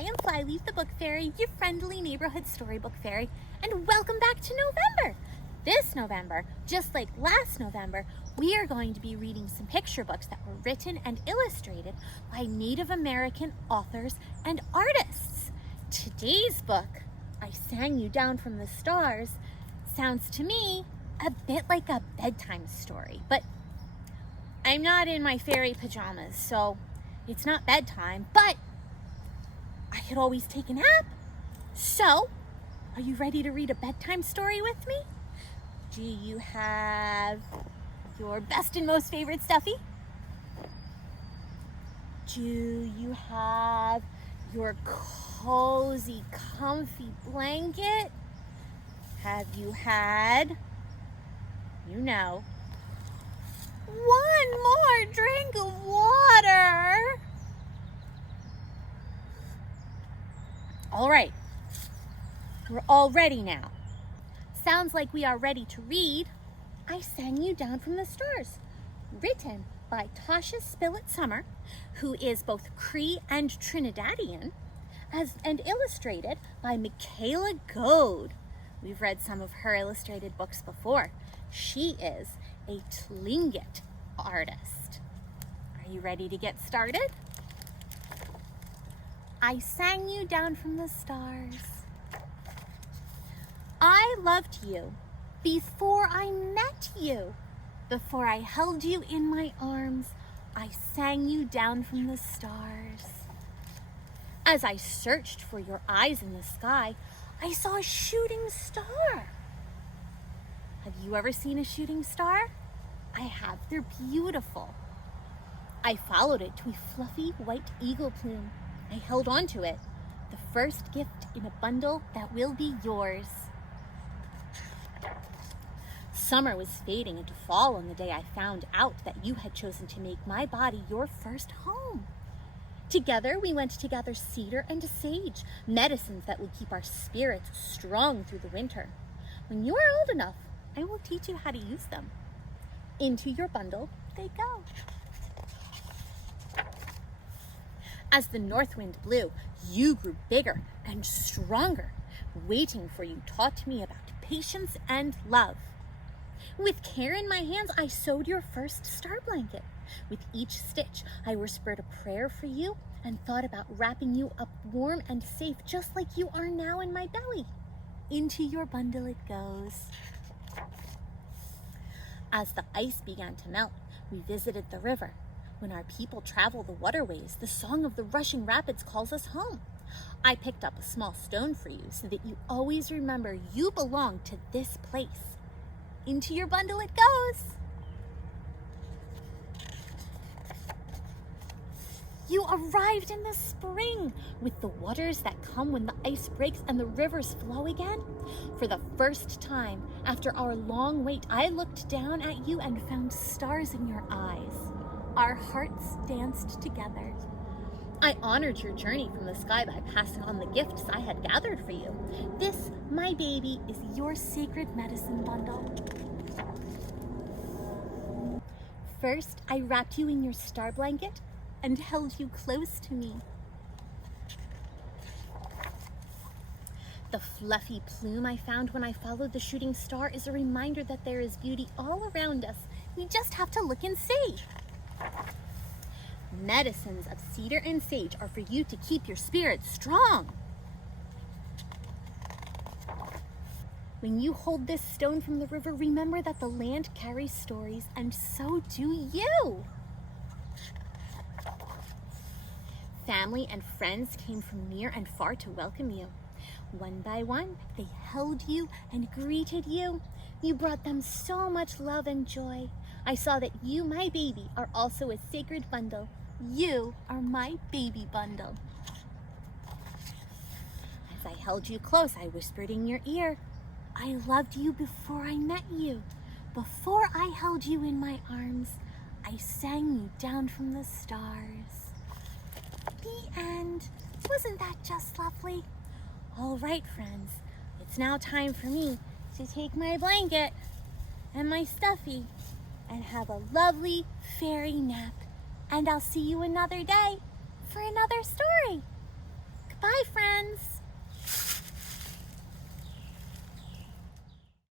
I am Flyleaf the Book Fairy, your friendly neighborhood storybook fairy, and welcome back to November. This November, just like last November, we are going to be reading some picture books that were written and illustrated by Native American authors and artists. Today's book, I Sang You Down from the Stars, sounds to me a bit like a bedtime story, but I'm not in my fairy pajamas, so it's not bedtime, but I could always take a nap. So, are you ready to read a bedtime story with me? Do you have your best and most favorite stuffy? Do you have your cozy, comfy blanket? Have you had, one more drink of water? All right, we're all ready now. Sounds like we are ready to read I Sang You Down from the Stars, written by Tasha Spillett Sumner, who is both Cree and Trinidadian, and illustrated by Michaela Goade. We've read some of her illustrated books before. She is a Tlingit artist. Are you ready to get started? I sang you down from the stars. I loved you before I met you. Before I held you in my arms, I sang you down from the stars. As I searched for your eyes in the sky, I saw a shooting star. Have you ever seen a shooting star? I have. They're beautiful. I followed it to a fluffy white eagle plume. I held on to it, the first gift in a bundle that will be yours. Summer was fading into fall on the day I found out that you had chosen to make my body your first home. Together, we went to gather cedar and sage, medicines that would keep our spirits strong through the winter. When you are old enough, I will teach you how to use them. Into your bundle they go. As the north wind blew, you grew bigger and stronger. Waiting for you taught me about patience and love. With care in my hands, I sewed your first star blanket. With each stitch, I whispered a prayer for you and thought about wrapping you up warm and safe, just like you are now in my belly. Into your bundle it goes. As the ice began to melt, we visited the river. When our people travel the waterways, the song of the rushing rapids calls us home. I picked up a small stone for you so that you always remember you belong to this place. Into your bundle it goes. You arrived in the spring with the waters that come when the ice breaks and the rivers flow again. For the first time after our long wait, I looked down at you and found stars in your eyes. Our hearts danced together. I honored your journey from the sky by passing on the gifts I had gathered for you. This, my baby, is your sacred medicine bundle. First, I wrapped you in your star blanket and held you close to me. The fluffy plume I found when I followed the shooting star is a reminder that there is beauty all around us. We just have to look and see. Medicines of cedar and sage are for you to keep your spirits strong. When you hold this stone from the river, remember that the land carries stories, and so do you. Family and friends came from near and far to welcome you. One by one, they held you and greeted you. You brought them so much love and joy. I saw that you, my baby, are also a sacred bundle. You are my baby bundle. As I held you close, I whispered in your ear, I loved you before I met you. Before I held you in my arms, I sang you down from the stars. The end. Wasn't that just lovely? All right, friends, it's now time for me to take my blanket and my stuffy and have a lovely fairy nap. And I'll see you another day for another story.